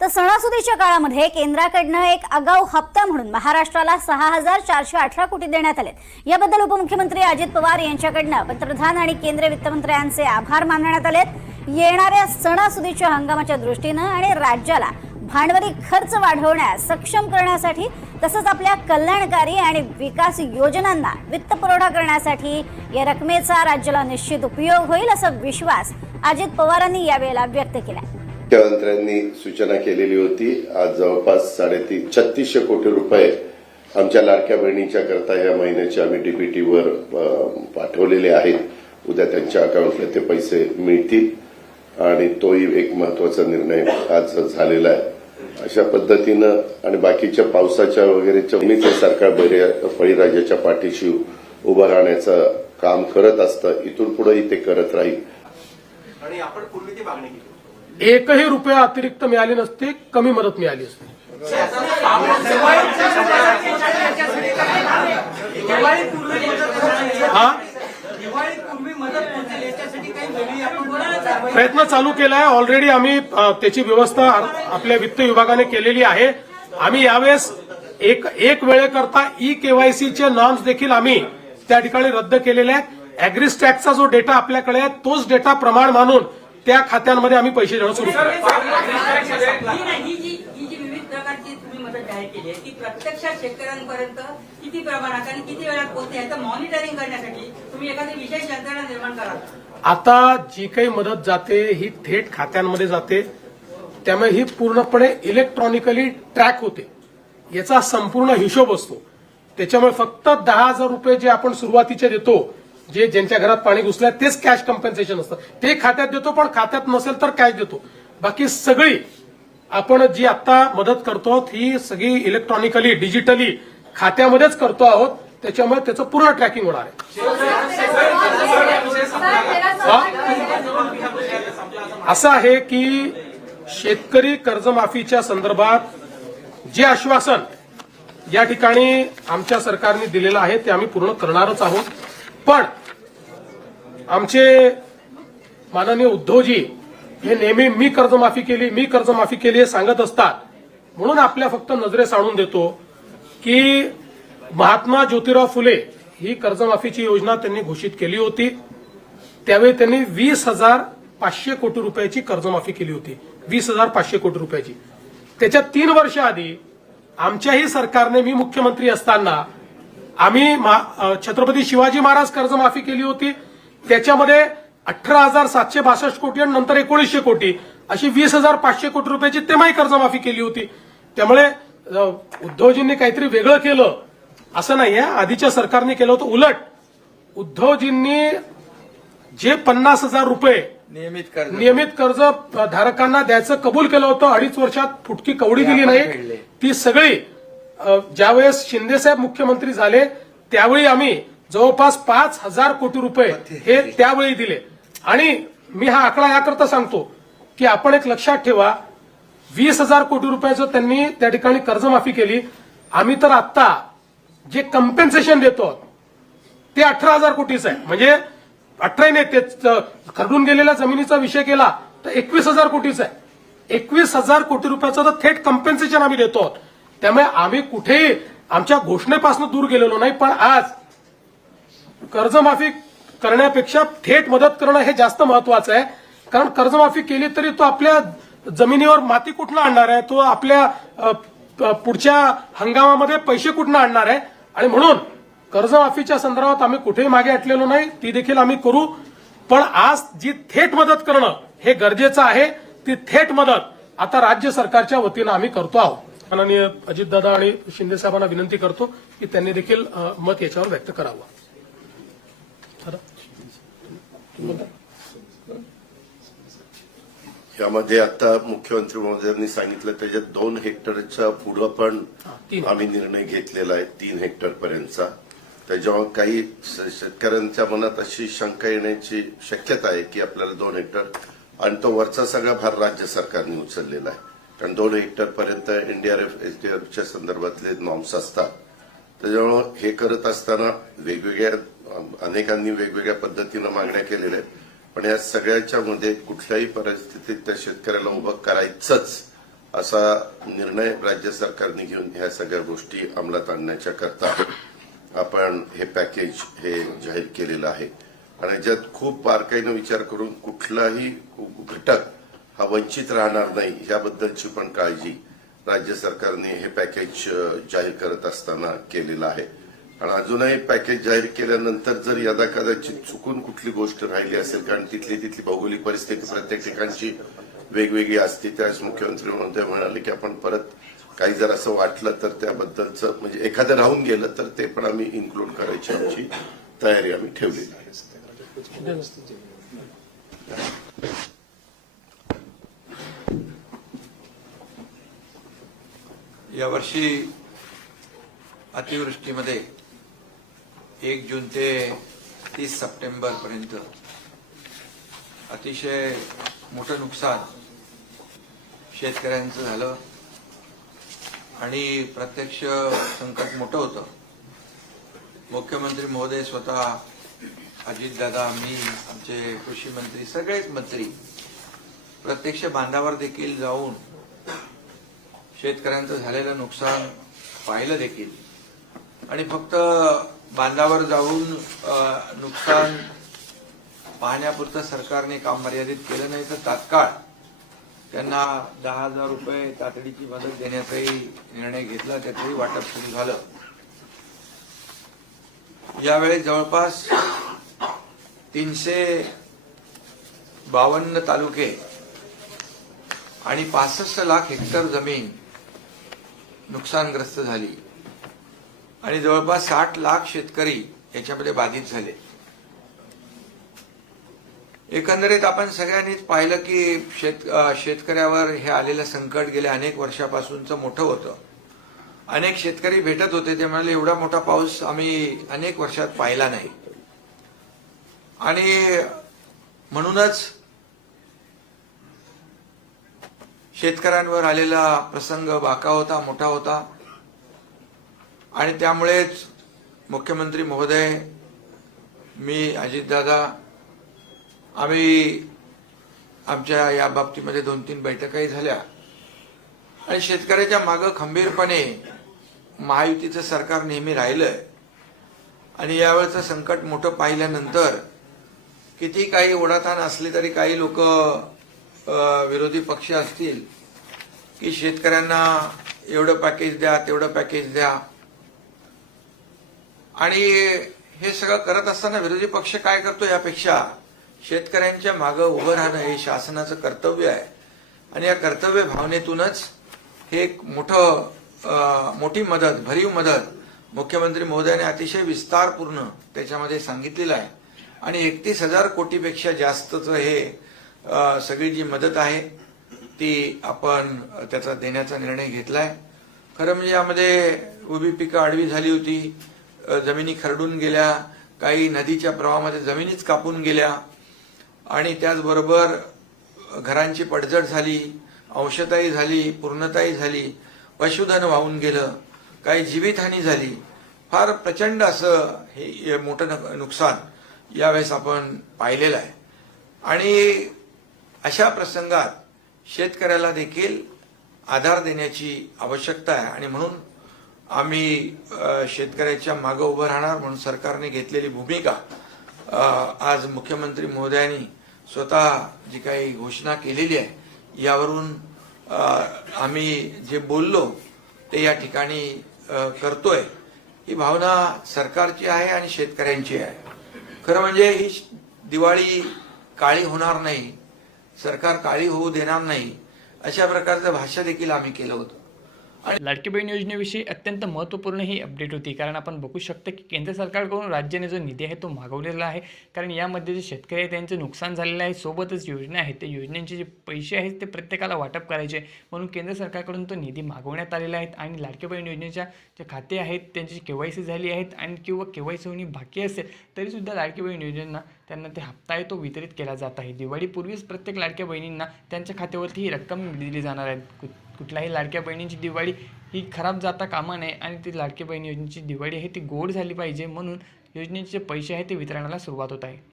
तर सणासुदीच्या काळामध्ये केंद्राकडनं एक आगाऊ हप्ता म्हणून महाराष्ट्राला सहा हजार चारशे अठरा कोटी देण्यात आले याबद्दल उपमुख्यमंत्री अजित पवार यांच्याकडनं पंतप्रधान आणि केंद्रीय वित्तमंत्र्यांचे आभार मानण्यात आलेत. येणाऱ्या सणासुदीच्या हंगामाच्या दृष्टीनं आणि राज्याला भांडवली खर्च वाढवण्यास सक्षम करण्यासाठी तसंच आपल्या कल्याणकारी आणि विकास योजनांना वित्तपुरवठा करण्यासाठी या रकमेचा राज्याला निश्चित उपयोग होईल असा विश्वास अजित पवारांनी यावेळेला व्यक्त केला मुख्यमंत्र्यांनी सूचना केलेली होती आज जवळपास साडेतीन छत्तीसशे कोटी रुपये आमच्या लाडक्या बहिणीच्या करता या महिन्याचे आम्ही डीबीटीवर पाठवलेले आहेत. उद्या त्यांच्या अकाउंटला ते पैसे मिळतील. आणि तोही एक महत्त्वाचा निर्णय आज झालेला आहे. अशा पद्धतीनं आणि बाकीच्या पावसाच्या वगैरेच्या मी ते सरकार बळीराजाच्या पाठीशी उभं राहण्याचं काम करत असतं. इथून पुढेही ते करत राहील. आणि आपण पूर्वी ती मागणी केली एकही रुपया अतिरिक्त मिळाली नसते कमी मदत मिळाली असते. हा? प्रयत्न चालू केलाय. ऑलरेडी आम्ही त्याची व्यवस्था आपल्या वित्त विभागाने केलेली आहे. आम्ही यावेळेस एक एक वेळेकरता ई केवायसीचे नॉर्म्स देखील आम्ही त्या ठिकाणी रद्द केलेले आहेत. अॅग्रिस टॅक्सचा जो डेटा आपल्याकडे आहे तोच डेटा प्रमाण मानून त्या खात्यांमध्ये आम्ही पैसे देणं सुरू केलं. नाही, जी जी विविध प्रकारची तुम्ही मदत जाहीर केली आहे ती प्रत्यक्षात शेतकऱ्यांपर्यंत किती प्रमाणात आणि किती वेळात पोहोचते याचं मॉनिटरिंग करण्यासाठी तुम्ही एखादी विशेष यंत्रणा निर्माण करा. आता जी काही मदत जाते ही थेट खात्यांमध्ये जाते. त्यामुळे ही पूर्णपणे इलेक्ट्रॉनिकली ट्रॅक होते. याचा संपूर्ण हिशोब असतो. त्याच्यामुळे फक्त दहा हजार रुपये जे आपण सुरुवातीचे देतो जे ज्यांच्या घरात पाणी घुसलंय तेच कॅश कम्पेन्सेशन असतं. ते खात्यात देतो पण खात्यात नसेल तर कॅश देतो. बाकी सगळी आपण जी आता मदत करतो आहोत ही सगळी इलेक्ट्रॉनिकली डिजिटली खात्यामध्येच करतो आहोत. त्याच्यामुळे त्याचं पूर्ण ट्रॅकिंग होणार आहे. असं आहे की शेतकरी कर्जमाफीच्या संदर्भात जे आश्वासन या ठिकाणी आमच्या सरकारने दिलेलं आहे ते आम्ही पूर्ण करणारच आहोत. पण आमचे माननीय उद्धवजी हे नेहमी मी कर्जमाफी केली मी कर्जमाफी केली हे सांगत असतात. म्हणून आपल्या फक्त नजरेस आणून देतो की महात्मा ज्योतिराव फुले ही कर्जमाफीची योजना त्यांनी घोषित केली होती. त्यावेळी त्यांनी वीस हजार पाचशे कोटी रुपयाची कर्जमाफी केली होती. वीस हजार पाचशे कोटी रुपयाची. त्याच्या तीन वर्ष आधी आमच्याही सरकारने मी मुख्यमंत्री असताना आम्ही छत्रपती शिवाजी महाराज कर्जमाफी केली होती. त्याच्यामध्ये अठरा हजार सातशे बासष्ट कोटी आणि नंतर एकोणीसशे कोटी अशी वीस हजार पाचशे कोटी रुपयाची तेव्हाही कर्जमाफी केली होती. त्यामुळे उद्धवजींनी काहीतरी वेगळं केलं. असं नाहीये. आधीच्या सरकारने केलं होतं उलट. उद्धवजींनी जे पन्नास हजार रुपये नियमित कर्ज नियमित कर्ज धारकांना द्यायचं कबूल केलं होतं. अडीच वर्षात फुटकी कवडी दिली नाही. ती सगळी ज्यावेळेस शिंदेसाहेब मुख्यमंत्री झाले त्यावेळी आम्ही जवळपास पाच हजार कोटी रुपये हे त्यावेळी दिले. आणि मी हा आकडा याकरता सांगतो की आपण एक लक्षात ठेवा वीस हजार कोटी रुपयाचं त्यांनी त्या ठिकाणी कर्जमाफी केली. आम्ही तर आत्ता जे कम्पेन्सेशन देतो ते अठरा हजार कोटीचं आहे. म्हणजे अठरा नाही ते खरडून गेलेल्या जमिनीचा विषय केला तर एकवीस हजार कोटीचा आहे. एकवीस हजार कोटी रुपयाचं तर थेट कम्पेन्सेशन आम्ही देतो. आहोत त्यामुळे आम्ही कुठेही आमच्या घोषणेपासून दूर गेलेलो नाही पण आज कर्जमाफी करण्यापेक्षा थेट मदत करणं हे जास्त महत्वाचं आहे. कारण कर्जमाफी केली तरी तो आपल्या जमिनीवर माती कुठनं आणणार आहे? तो आपल्या प- पुढच्या हंगामामध्ये पैसे कुठनं आणणार आहे? आणि म्हणून कर्जमाफीच्या संदर्भात आम्ही कुठेही मागे हटलेलो नाही. ती देखील आम्ही करू. पण आज जी थेट मदत करणं हे गरजेचं आहे ती थेट मदत आता राज्य सरकारच्या वतीनं आम्ही करतो आहोत. माननीय अजितदादा आणि शिंदे साहेबांना विनंती करतो की त्यांनी देखील मत याच्यावर व्यक्त करावं. यामध्ये आता मुख्यमंत्री महोदयांनी सांगितलं त्याच्यात दोन हेक्टरच्या पुढं पण. आम्ही निर्णय घेतलेला आहे तीन हेक्टर पर्यंतचा. त्याच्यामुळे काही शेतकऱ्यांच्या मनात अशी शंका येण्याची शक्यता आहे की आपल्याला दोन हेक्टर आणि तो वरचा सगळा भार राज्य सरकारने उचललेला आहे. कारण दोन हेक्टरपर्यंत एनडीआरएफ एसडीआरएफच्या संदर्भातले नॉर्म्स असतात. त्याच्यामुळं हे करत असताना वेगवेगळ्या अनेकांनी वेगवेगळ्या पद्धतीनं मागण्या केलेल्या आहेत. पण या सगळ्याच्या मध्ये कुठल्याही परिस्थितीत त्या शेतकऱ्याला उभं करायचंच असा निर्णय राज्य सरकारने घेऊन ह्या सगळ्या गोष्टी अंमलात आणण्याच्या करता आपण हे पॅकेज हे जाहीर केलेलं आहे. आणि ज्यात खूप बारकाईनं विचार करून कुठलाही घटक हा वंचित राहणार नाही याबद्दलची पण काळजी राज्य सरकारने हे पॅकेज जाहीर करत असताना केलेलं आहे. आणि अजूनही पॅकेज जाहीर केल्यानंतर जर यदा कदाचित चुकून कुठली गोष्ट राहिली असेल कारण तिथली तिथली भौगोलिक परिस्थिती प्रत्येक ठिकाणची वेगवेगळी असते त्यावेळेस मुख्यमंत्री महोदय म्हणाले की आपण परत काही जर असं वाटलं तर त्याबद्दलचं म्हणजे एखादं राहून गेलं तर ते पण आम्ही इन्क्लूड करायची आमची तयारी आम्ही ठेवलेली आहे. यावर्षी अतिवृष्टीमध्ये एक जून ते तीस सप्टेंबर पर्यंत अतिशय मोठं नुकसान शेतकऱ्यांचं झालं आणि प्रत्यक्ष संकट मोठं होतं. मुख्यमंत्री महोदय स्वतः अजितदादा मी आमचे कृषी मंत्री सगळेच मंत्री प्रत्यक्ष बांधावर देखील जाऊन शेतकऱ्यांचं झालेलं नुकसान पाहिलं देखील. आणि फक्त बांधावर जाऊन नुकसान पाहण्यापुरतं सरकारने काम मर्यादित केलं नाही तर तात्काळ त्यांना दहा हजार रुपये तातडीची मदत देण्याचाही निर्णय घेतला त्याचंही वाटप सुरू झालं. यावेळी जवळपास तीनशे बावन्न तालुके आणि पासष्ट लाख हेक्टर जमीन नुकसानग्रस्त झाली. आणि जवळपास साठ लाख शेतकरी याच्यामध्ये बाधित झाले. एकंदरीत आपण सगळ्यांनीच पाहिलं की शेत शेतकऱ्यावर हे आलेलं संकट गेल्या अनेक वर्षापासूनचं मोठं होतं. अनेक शेतकरी भेटत होते ते म्हणाले एवढा मोठा पाऊस आम्ही अनेक वर्षात पाहिला नाही. आणि म्हणूनच शेतकऱ्यांवर आलेला प्रसंग बाका होता मोठा होता. आणि त्यामुळेच मुख्यमंत्री महोदय मी अजितदादा आम्ही आमच्या या बाबतीमध्ये दोन तीन बैठकाही झाल्या. आणि शेतकऱ्याच्या मागं खंबीरपणे महायुतीचं सरकार नेहमी राहिलं आणि यावेळचं संकट मोठं पाहिल्यानंतर किती काही ओढाताण असले तरी काही लोक विरोधी पक्ष असतील की शेतकऱ्यांना एवढं पॅकेज द्या तेवढं पॅकेज द्या. आणि हे सगळं करत असताना विरोधी पक्ष काय करतो यापेक्षा शेतकऱ्यांच्या मागं उभं राहणं हे शासनाचं कर्तव्य आहे. आणि या कर्तव्य भावनेतूनच हे एक मोठं मोठी मदत भरीव मदत मुख्यमंत्री महोदयाने अतिशय विस्तारपूर्ण त्याच्यामध्ये सांगितलेलं आहे. आणि एकतीस हजार कोटीपेक्षा जास्तचं हे सगळी जी मदत आहे ती आपण त्याचा देण्याचा निर्णय घेतलाय. खरं म्हणजे यामध्ये उभी पिकं आडवी झाली होती. जमिनी खरडून गेल्या. काही नदीच्या प्रवाहामध्ये जमिनीच कापून गेल्या. आणि त्याचबरोबर घरांची पडझड झाली अंशताही झाली पूर्णताही झाली पशुधन वाहून गेलं काही जीवितहानी झाली. फार प्रचंड असं हे मोठं नुकसान यावेळेस आपण पाहिलेलं आहे. आणि अशा प्रसंगात शेतकऱ्याला देखील आधार देण्याची आवश्यकता आहे. आणि म्हणून आम्ही शेतकऱ्याच्या मागं उभं राहणार म्हणून सरकारने घेतलेली भूमिका आज मुख्यमंत्री महोदयांनी स्वतः जी काही घोषणा केलेली आहे यावरून आम्ही जे बोललो ते या ठिकाणी करतोय. ही भावना सरकारची आहे आणि शेतकऱ्यांची आहे. खरं म्हणजे ही दिवाळी काळी होणार नाही. सरकार काळी होऊ देणार नाही अशा प्रकारचं भाष्य देखील आम्ही केलं होतं. लाडकी बहीण योजनेविषयी अत्यंत महत्त्वपूर्ण ही अपडेट होती. कारण आपण बघू शकतो की केंद्र सरकारकडून राज्याने जो निधी आहे तो मागवलेला आहे. कारण यामध्ये जे शेतकरी आहे त्यांचं नुकसान झालेलं आहे. सोबतच योजना आहेत. त्या योजनेचे जे पैसे आहेत ते प्रत्येकाला वाटप करायचे. म्हणून केंद्र सरकारकडून तो निधी मागवण्यात आलेला आहे आणि लाडकी बहीण योजनेच्या जे खाते आहेत त्यांची के वाय सी झाली आहेत आणि किंवा के वाय सी होणे बाकी असेल तरीसुद्धा लाडकी बहीण योजनेना त्यांना ते हप्ता आहे तो वितरित केला जात आहे. दिवाळीपूर्वीच प्रत्येक लाडक्या बहिणींना त्यांच्या खात्यावरती ही रक्कम दिली जाणार आहे. कुठल्याही लाडक्या बहिणींची दिवाळी ही खराब जाता कामा नये आणि ती लाडकी बहीण योजनेची दिवाळी आहे ती गोड झाली पाहिजे म्हणून योजनेचे पैसे आहे ते वितरणाला सुरुवात होत आहे.